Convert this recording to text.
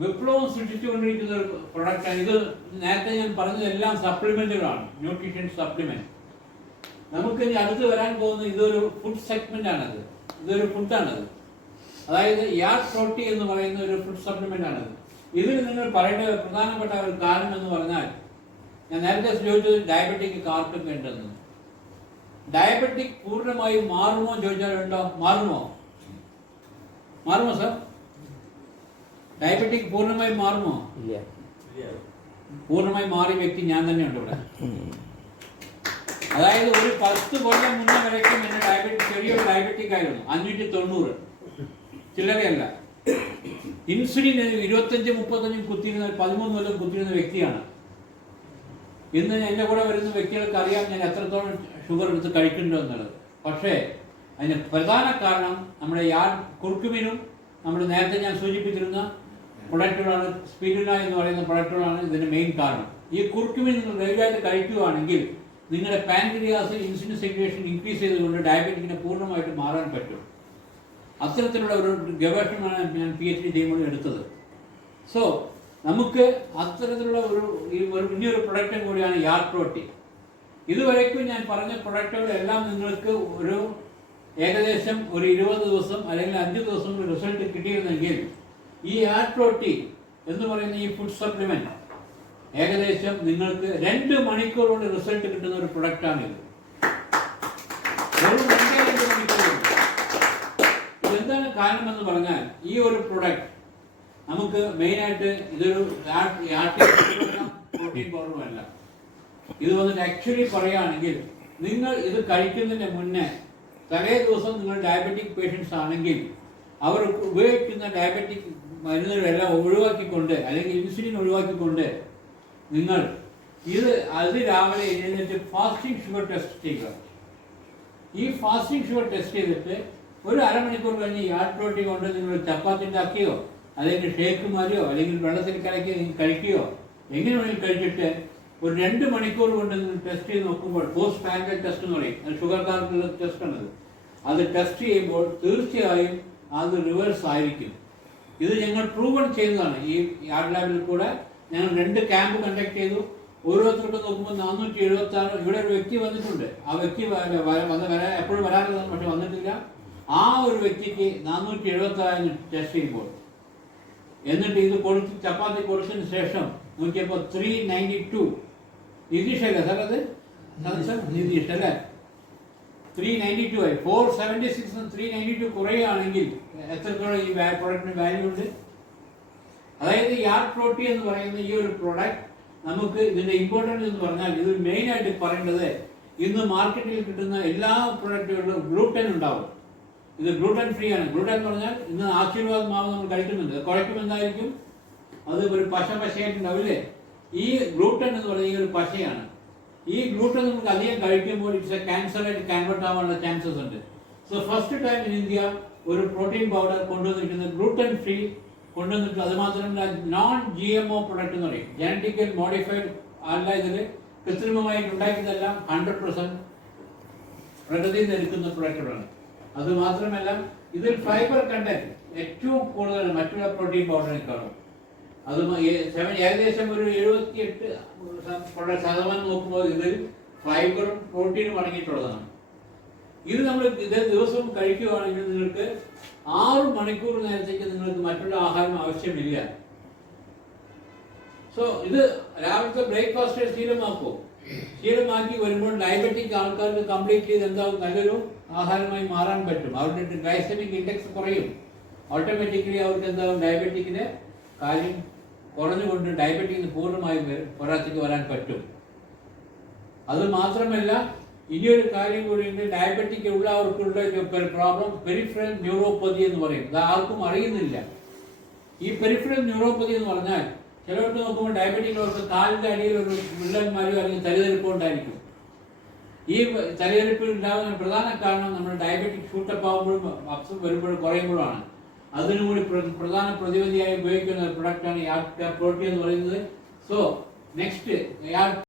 വിപ്ലവം സൃഷ്ടിച്ചുകൊണ്ടിരിക്കുന്ന ഒരു പ്രൊഡക്റ്റാണ് ഇത് നേരത്തെ ഞാൻ പറഞ്ഞതെല്ലാം സപ്ലിമെന്റുകളാണ് ന്യൂട്രീഷൻ സപ്ലിമെന്റ് നമുക്ക് ഇനി അടുത്ത് വരാൻ പോകുന്ന ഇതൊരു ഫുഡ് സെഗ്മെന്റ് ആണത്. ഇതൊരു ഫുഡാണത് അതായത് യാർ പ്രോട്ടി എന്ന് പറയുന്ന ഒരു ഫുഡ് സപ്ലിമെന്റ് ആണത്. ഇതിൽ നിങ്ങൾ പറയേണ്ട പ്രധാനപ്പെട്ട ഒരു കാരണം എന്ന് പറഞ്ഞാൽ ഞാൻ നേരത്തെ ചോദിച്ചത് ഡയബറ്റിക് കാർക്കൊക്കെ ഉണ്ടെന്ന് ഡയബറ്റിക് പൂർണമായി മാറുമോ ചോദിച്ചാൽ ഉണ്ടോ? മാറുമോ? മാറുമോ സാർ ഡയബറ്റിക് പൂർണമായി മാറുമോ? ഇല്ല. പൂർണമായി മാറിയ വ്യക്തി ഞാൻ തന്നെയുണ്ട് ഇവിടെ. അതായത് ഒരു പത്ത് കൊല്ലം മുന്നേ വരയ്ക്കും എന്നെ ഡയബറ്റിക് ചെറിയൊരു ഡയബറ്റിക് ആയിരുന്നു. അഞ്ഞൂറ്റി തൊണ്ണൂറ്. ചില്ലറയല്ല. ഇൻസുലിൻ ഇരുപത്തഞ്ച് മുപ്പത്തഞ്ചും കുത്തിയിരുന്ന പതിമൂന്ന് കൊല്ലം കുത്തിയിരുന്ന വ്യക്തിയാണ്. ഇന്ന് എന്റെ കൂടെ വരുന്ന വ്യക്തികൾക്ക് അറിയാം ഞാൻ എത്രത്തോളം ഷുഗർ എടുത്ത് കഴിക്കുന്നുണ്ടോ എന്നുള്ളത്. പക്ഷേ അതിന് പ്രധാന കാരണം നമ്മുടെ യാ കുറുക്കുമീനും നമ്മൾ നേരത്തെ ഞാൻ സൂചിപ്പിച്ചിരുന്ന പ്രൊഡക്റ്റുകളാണ് സ്പിരുന എന്ന് പറയുന്ന പ്രൊഡക്റ്റുകളാണ് ഇതിന്റെ മെയിൻ കാരണം. ഈ കുർക്കുമിൻ നിങ്ങൾ റെഗുലറായിട്ട് കഴിക്കുകയാണെങ്കിൽ നിങ്ങളുടെ പാൻക്രിയാസ് ഇൻസുലിൻ സെക്രിയേഷൻ ഇൻക്രീസ് ചെയ്തുകൊണ്ട് ഡയബറ്റിക്കിനെ പൂർണമായിട്ട് മാറാൻ പറ്റും. അത്തരത്തിലുള്ള ഒരു ഗവേഷണമാണ് ഞാൻ പി എച്ച് ഡി ചെയ്യുമ്പോൾ എടുത്തത്. സോ നമുക്ക് അത്തരത്തിലുള്ള ഒരു ഇനിയൊരു പ്രൊഡക്റ്റും കൂടിയാണ് യാർ പ്രോട്ടീൻ. ഇതുവരേക്കും ഞാൻ പറഞ്ഞ പ്രൊഡക്റ്റുകളെല്ലാം നിങ്ങൾക്ക് ഒരു ഏകദേശം ഒരു ഇരുപത് ദിവസം അല്ലെങ്കിൽ അഞ്ച് ദിവസം റിസൾട്ട് കിട്ടിയിരുന്നെങ്കിൽ ഈ ആർ പ്രോട്ടീൻ എന്ന് പറയുന്ന ഈ ഫുഡ് സപ്ലിമെന്റ് ഏകദേശം നിങ്ങൾക്ക് രണ്ട് മണിക്കൂർ കൊണ്ട് റിസൾട്ട് കിട്ടുന്ന ഒരു പ്രൊഡക്റ്റാണിത്. ഇതെന്താണ് കാരണമെന്ന് പറഞ്ഞാൽ ഈ ഒരു പ്രൊഡക്റ്റ് നമുക്ക് മെയിനായിട്ട് ഇതൊരു പ്രോട്ടീൻ പൗഡറും അല്ല ഇത് വന്നിട്ട് ആക്ച്വലി പറയുകയാണെങ്കിൽ നിങ്ങൾ ഇത് കഴിക്കുന്നതിന് മുന്നേ തലേ ദിവസം നിങ്ങൾ ഡയബറ്റിക് പേഷ്യൻസ് ആണെങ്കിൽ അവർ ഉപയോഗിക്കുന്ന ഡയബറ്റിക് മരുന്നുകളെല്ലാം ഒഴിവാക്കിക്കൊണ്ട് അല്ലെങ്കിൽ ഇൻസുലിൻ ഒഴിവാക്കിക്കൊണ്ട് നിങ്ങൾ ഇത് അത് രാവിലെ എഴുന്നേറ്റ് ഫാസ്റ്റിംഗ് ഷുഗർ ടെസ്റ്റ് ചെയ്യുക. ഈ ഫാസ്റ്റിംഗ് ഷുഗർ ടെസ്റ്റ് ചെയ്തിട്ട് ഒരു അരമണിക്കൂർ കഴിഞ്ഞ് പ്രോട്ടീൻ കൊണ്ട് നിങ്ങൾ ചപ്പാത്തി ഉണ്ടാക്കിയോ അല്ലെങ്കിൽ ഷേക്ക് മാറിയോ അല്ലെങ്കിൽ വെള്ളത്തിൽ കലക്കി നിങ്ങൾ കഴിക്കുകയോ എങ്ങനെ കഴിച്ചിട്ട് ഒരു രണ്ട് മണിക്കൂർ കൊണ്ട് നിങ്ങൾ ടെസ്റ്റ് ചെയ്ത് നോക്കുമ്പോൾ പോസ്റ്റ് പാങ്കൽ ടെസ്റ്റ് എന്ന് പറയും. അത് ഷുഗർക്കാർക്കുള്ള ടെസ്റ്റ് ആണത്. അത് ടെസ്റ്റ് ചെയ്യുമ്പോൾ തീർച്ചയായും അത് റിവേഴ്സ് ആയിരിക്കും. ഇത് ഞങ്ങൾ പ്രൂവൺ ചെയ്തതാണ്. ഈ ആർ ലാബിൽ കൂടെ ഞങ്ങൾ രണ്ട് ക്യാമ്പ് കണ്ടക്ട് ചെയ്തു. ഓരോരുത്തർക്കും നോക്കുമ്പോൾ നാനൂറ്റി എഴുപത്തി ആറ് ഇവിടെ ഒരു വ്യക്തി വന്നിട്ടുണ്ട്. ആ വ്യക്തി വന്ന് വരാൻ എപ്പോഴും വരാറില്ല പക്ഷെ വന്നിട്ടില്ല. ആ ഒരു വ്യക്തിക്ക് നാനൂറ്റി എഴുപത്തി ആറിന് ടെസ്റ്റ് ചെയ്യുമ്പോൾ. എന്നിട്ട് ഇത് കൊടുത്ത് ചപ്പാത്തി കൊടുത്തതിന് ശേഷം നോക്കിയപ്പോൾ ത്രീ നയന്റി ടു നിതീഷ് അല്ലേ? സാർ അത്? നിതീഷ് അല്ലേ? ത്രീ നയന്റി ടു ആയി. Four seventy six three ninety two കുറയുകയാണെങ്കിൽ എത്രത്തോളം ഈ പ്രോഡക്റ്റിന് വാല്യൂ ഉണ്ട്? അതായത് യാർ പ്രോട്ടി എന്ന് പറയുന്ന ഈ ഒരു പ്രോഡക്റ്റ് നമുക്ക് ഇതിന്റെ ഇമ്പോർട്ടൻസ് എന്ന് പറഞ്ഞാൽ ഇത് മെയിൻ ആയിട്ട് പറയേണ്ടത് ഇന്ന് മാർക്കറ്റിൽ കിട്ടുന്ന എല്ലാ പ്രൊഡക്റ്റുകളിലും ഗ്ലൂട്ടൻ ഉണ്ടാവും. ഇത് ഗ്ലൂട്ടൻ ഫ്രീ ആണ്. ഗ്ലൂട്ടൻ എന്ന് പറഞ്ഞാൽ ഇന്ന് ആശീർവാദ് മാവ് നമ്മൾ കഴിക്കുന്നുണ്ട്. അത് കുഴയ്ക്കുമ്പോൾ എന്തായിരിക്കും അത് ഒരു പശ പശയായിട്ടുണ്ടാവില്ലേ ഈ ഗ്ലൂട്ടൻ എന്ന് പറയുന്ന ഈ ഒരു പശയാണ്. ഈ ഗ്ലൂട്ടൻ നമുക്ക് അധികം കഴിക്കുമ്പോൾ ഇറ്റ്സ് എ ക്യാൻസർ ആയിട്ട് കൺവേർട്ട് ആവാനുള്ള ചാൻസസ് ഉണ്ട്. So first time in India ഒരു പ്രോട്ടീൻ പൗഡർ കൊണ്ടുവന്നിരിക്കുന്നത് ഗ്ലൂട്ടൻ ഫ്രീ കൊണ്ടുവന്നിട്ട് അത് മാത്രമല്ല non G M O product എന്ന് പറയും. ജനറ്റിക്കൽ മോഡിഫൈഡ് അല്ല ഇതിൽ. കൃത്രിമമായി ഉണ്ടാക്കിയതല്ല ഹൺഡ്രഡ് പെർസെന്റ് പ്രകൃതിയിൽ നിന്ന് പ്രൊഡക്റ്റുകളാണ് അത് മാത്രമല്ല ഇതിൽ ഫൈബർ കണ്ടന്റ് ഏറ്റവും കൂടുതൽ മറ്റുള്ള പ്രോട്ടീൻ പൗഡറിനേക്കാളും അത് ഏകദേശം ഒരു എഴുപത്തിയെട്ട് ശതമാനം നോക്കുമ്പോൾ ഇതിൽ ഫൈബറും പ്രോട്ടീനും അടങ്ങിയിട്ടുള്ളതാണ്. ഇത് നമ്മൾ ഇത് ദിവസവും കഴിക്കുകയാണെങ്കിൽ നിങ്ങൾക്ക് ആറ് മണിക്കൂർ നേരത്തേക്ക് നിങ്ങൾക്ക് മറ്റുള്ള ആഹാരം ആവശ്യമില്ല. സോ ഇത് രാവിലത്തെ ബ്രേക്ക്ഫാസ്റ്റ് ശീലമാക്കൂ. ശീലമാക്കി വരുമ്പോൾ ഡയബറ്റിക് ആൾക്കാർക്ക് കംപ്ലീറ്റ് ചെയ്ത് എന്താവും? നല്ലൊരു ആഹാരമായി മാറാൻ പറ്റും. അവരുടെ ഗ്ലൈസമിക് ഇൻഡെക്സ് കുറയും. ഓട്ടോമാറ്റിക്കലി അവർക്ക് എന്താവും? ഡയബറ്റിക്കിന് കാര്യം കുറഞ്ഞുകൊണ്ട് ഡയബറ്റീസ് പൂർണമായും ഒരാൾക്ക് വരാൻ പറ്റും. അത് മാത്രമല്ല ഇനിയൊരു കാര്യം കൂടി ഉണ്ട്. ഡയബറ്റിക് ഉള്ളവർക്കുള്ള പ്രോബ്ലം പെരിഫറൽ ന്യൂറോപ്പതി എന്ന് പറയും. അത് ആർക്കും അറിയുന്നില്ല. ഈ പെരിഫറൽ ന്യൂറോപ്പതി എന്ന് പറഞ്ഞാൽ ചിലവർക്ക് നോക്കുമ്പോൾ ഡയബറ്റിക് ഉള്ളവർക്ക് കാലിന്റെ അടിയിൽ ഒരു വിള്ളന്മാരോ അല്ലെങ്കിൽ തലതെരിപ്പോ ഉണ്ടായിരിക്കും. ഈ തലയെടുപ്പിൽ ഉണ്ടാകുന്ന പ്രധാന കാരണം നമ്മൾ ഡയബറ്റിക് ഷൂട്ടപ്പ് ആകുമ്പോഴും അപ്സം വരുമ്പോഴും കുറയുമ്പോഴാണ് അതിനും കൂടി പ്രധാന പ്രതിവിധിയായി ഉപയോഗിക്കുന്ന ഒരു പ്രൊഡക്റ്റാണ് യാ പ്രോട്ടീൻ എന്ന് പറയുന്നത്. So next